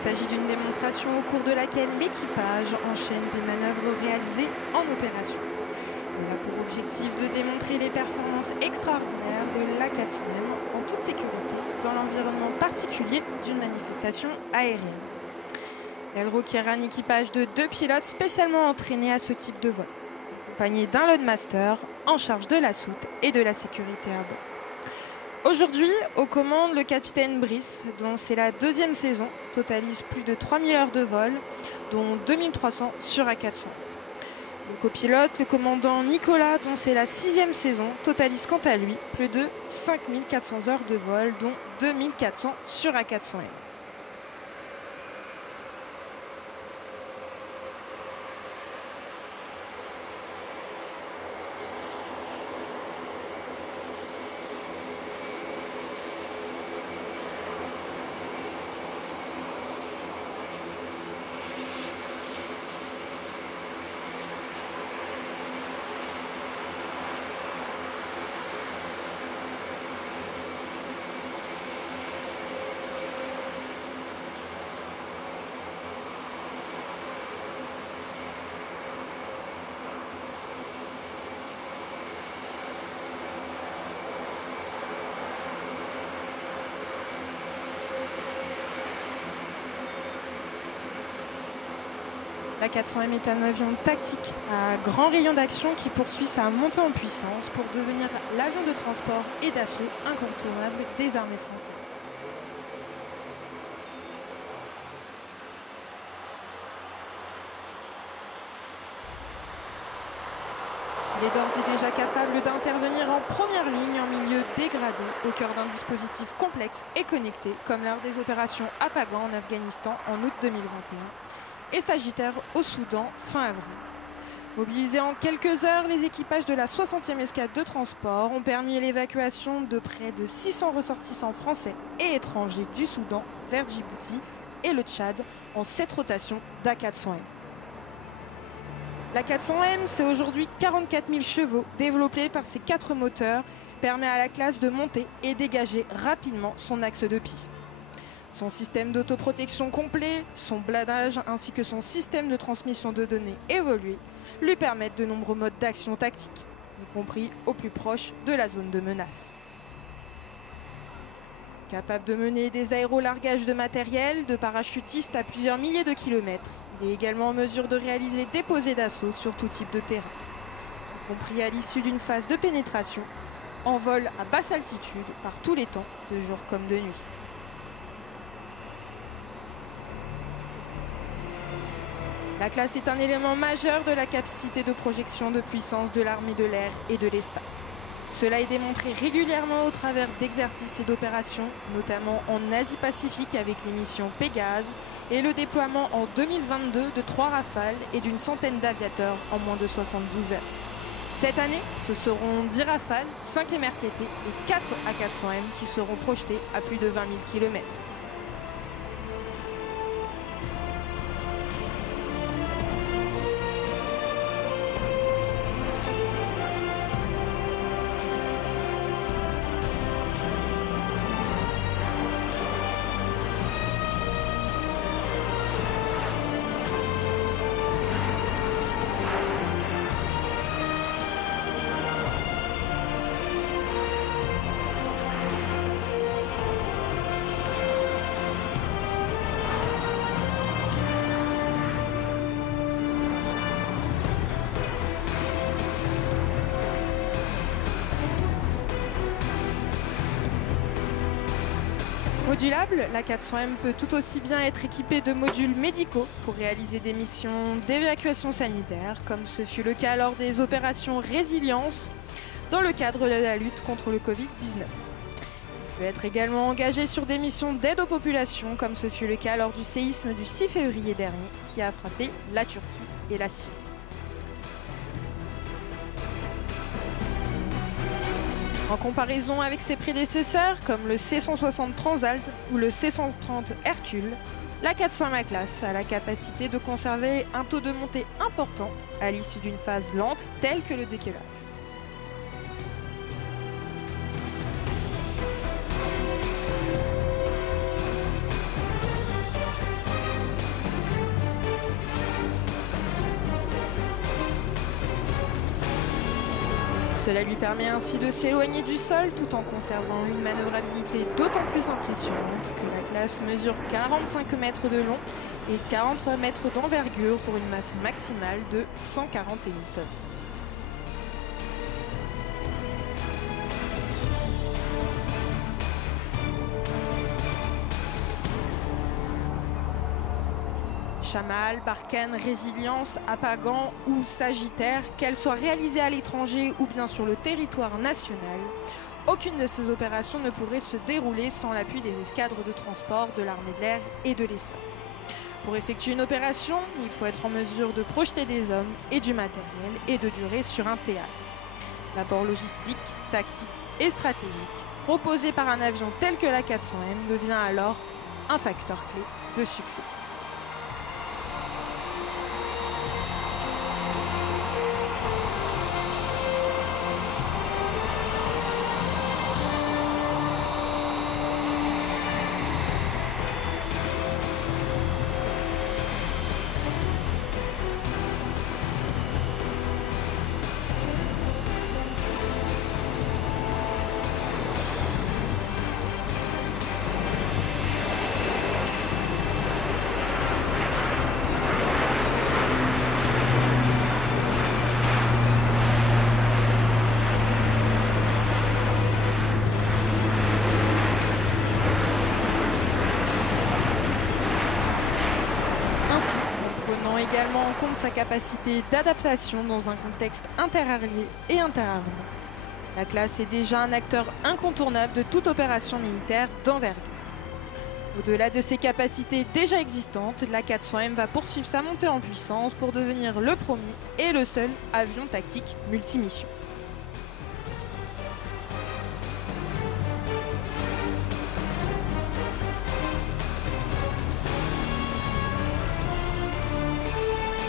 Il s'agit d'une démonstration au cours de laquelle l'équipage enchaîne des manœuvres réalisées en opération. Elle a pour objectif de démontrer les performances extraordinaires de l'A400M en toute sécurité dans l'environnement particulier d'une manifestation aérienne. Elle requiert un équipage de 2 pilotes spécialement entraînés à ce type de vol, accompagnés d'un loadmaster en charge de la soute et de la sécurité à bord. Aujourd'hui, aux commandes, le capitaine Brice, dont c'est la 2e saison, totalise plus de 3000 heures de vol, dont 2300 sur A400. Le copilote, le commandant Nicolas, dont c'est la 6e saison, totalise quant à lui plus de 5400 heures de vol, dont 2400 sur A400M. L'A400M est un avion tactique à grand rayon d'action qui poursuit sa montée en puissance pour devenir l'avion de transport et d'assaut incontournable des armées françaises. Il est d'ores et déjà capable d'intervenir en première ligne en milieu dégradé au cœur d'un dispositif complexe et connecté comme lors des opérations Apagan en Afghanistan en août 2021. Et Sagittaire au Soudan fin avril. Mobilisés en quelques heures, les équipages de la 60e escadre de transport ont permis l'évacuation de près de 600 ressortissants français et étrangers du Soudan vers Djibouti et le Tchad en 7 rotations d'A400M. L'A400M, c'est aujourd'hui 44 000 chevaux développés par ses 4 moteurs, permet à la classe de monter et dégager rapidement son axe de piste. Son système d'autoprotection complet, son bladage ainsi que son système de transmission de données évolué lui permettent de nombreux modes d'action tactique, y compris au plus proche de la zone de menace. Capable de mener des aérolargages de matériel, de parachutistes à plusieurs milliers de kilomètres, il est également en mesure de réaliser des posées d'assaut sur tout type de terrain, y compris à l'issue d'une phase de pénétration, en vol à basse altitude par tous les temps, de jour comme de nuit. La classe est un élément majeur de la capacité de projection de puissance de l'armée de l'air et de l'espace. Cela est démontré régulièrement au travers d'exercices et d'opérations, notamment en Asie-Pacifique avec les missions Pégase et le déploiement en 2022 de 3 Rafales et d'une centaine d'aviateurs en moins de 72 heures. Cette année, ce seront 10 Rafales, 5 MRTT et 4 A400M qui seront projetés à plus de 20 000 km. Modulable, l'A400M peut tout aussi bien être équipée de modules médicaux pour réaliser des missions d'évacuation sanitaire, comme ce fut le cas lors des opérations Résilience dans le cadre de la lutte contre le Covid-19. Il peut être également engagé sur des missions d'aide aux populations, comme ce fut le cas lors du séisme du 6 février dernier, qui a frappé la Turquie et la Syrie. En comparaison avec ses prédécesseurs, comme le C-160 Transalt ou le C-130 Hercule, l'A400M classe a la capacité de conserver un taux de montée important à l'issue d'une phase lente telle que le décollage. Cela lui permet ainsi de s'éloigner du sol tout en conservant une manœuvrabilité d'autant plus impressionnante que la classe mesure 45 mètres de long et 43 mètres d'envergure pour une masse maximale de 141 tonnes. Chamal, Barkhane, Résilience, Apagan ou Sagittaire, qu'elles soient réalisées à l'étranger ou bien sur le territoire national, aucune de ces opérations ne pourrait se dérouler sans l'appui des escadres de transport de l'armée de l'air et de l'espace. Pour effectuer une opération, il faut être en mesure de projeter des hommes et du matériel et de durer sur un théâtre. L'apport logistique, tactique et stratégique proposé par un avion tel que la 400M devient alors un facteur clé de succès. Prenant également en compte sa capacité d'adaptation dans un contexte interallié et interarmé. La classe est déjà un acteur incontournable de toute opération militaire d'envergure. Au-delà de ses capacités déjà existantes, la 400M va poursuivre sa montée en puissance pour devenir le premier et le seul avion tactique multimission.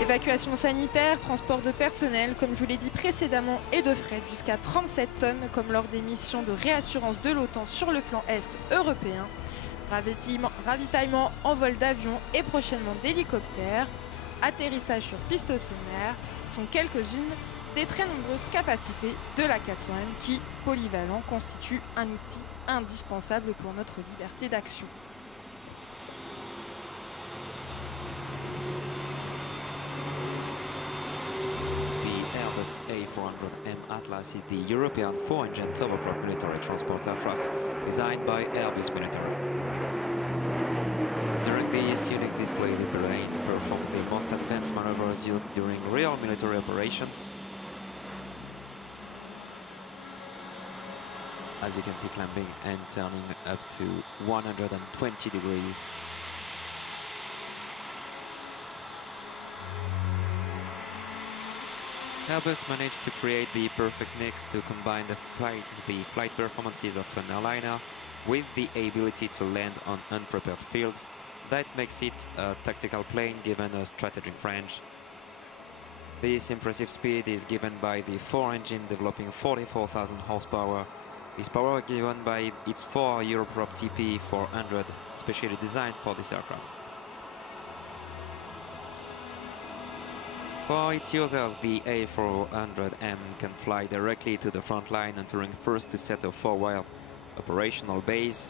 Évacuation sanitaire, transport de personnel, comme je vous l'ai dit précédemment, et de fret jusqu'à 37 tonnes, comme lors des missions de réassurance de l'OTAN sur le flanc est européen, ravitaillement en vol d'avion et prochainement d'hélicoptères, atterrissage sur piste sommaire, sont quelques-unes des très nombreuses capacités de la 400M qui, polyvalent, constituent un outil indispensable pour notre liberté d'action. A400M Atlas is the European 4-engine turboprop military transport aircraft designed by Airbus Military. During this unique display, the plane performed the most advanced maneuvers used during real military operations. As you can see, climbing and turning up to 120 degrees. Airbus managed to create the perfect mix to combine the flight performances of an airliner with the ability to land on unprepared fields. That makes it a tactical plane given a strategic range. This impressive speed is given by the 4-engine developing 44,000 horsepower. This power given by its 4 Europrop TP400, specially designed for this aircraft. For its users, the A400M can fly directly to the front line, entering first to set a forward operational base.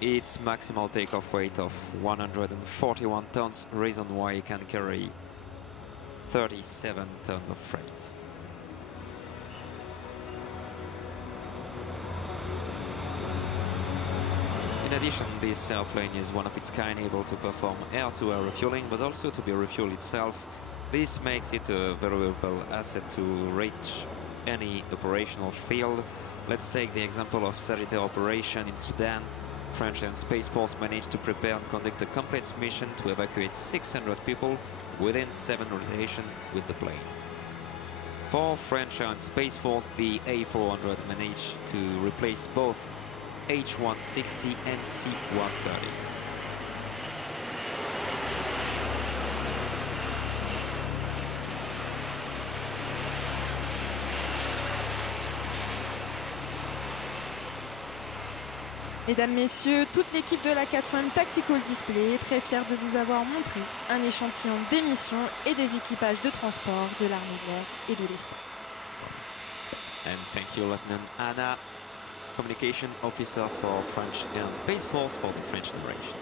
Its maximal takeoff weight of 141 tons, reason why it can carry 37 tons of freight. In addition, this airplane is one of its kind, able to perform air-to-air refueling, but also to be refueled itself. This makes it a valuable asset to reach any operational field. Let's take the example of Sagittaire operation in Sudan. French and Space Force managed to prepare and conduct a complete mission to evacuate 600 people within 7 rotations with the plane. For French and Space Force, the A400 managed to replace both H-160 and C-130. Mesdames, Messieurs, toute l'équipe de la 400M Tactical Display est très fière de vous avoir montré un échantillon des missions et des équipages de transport de l'armée de l'air et de l'espace. And thank you, Lieutenant Anna, Communication Officer for French Air and Space Force, for the French narration.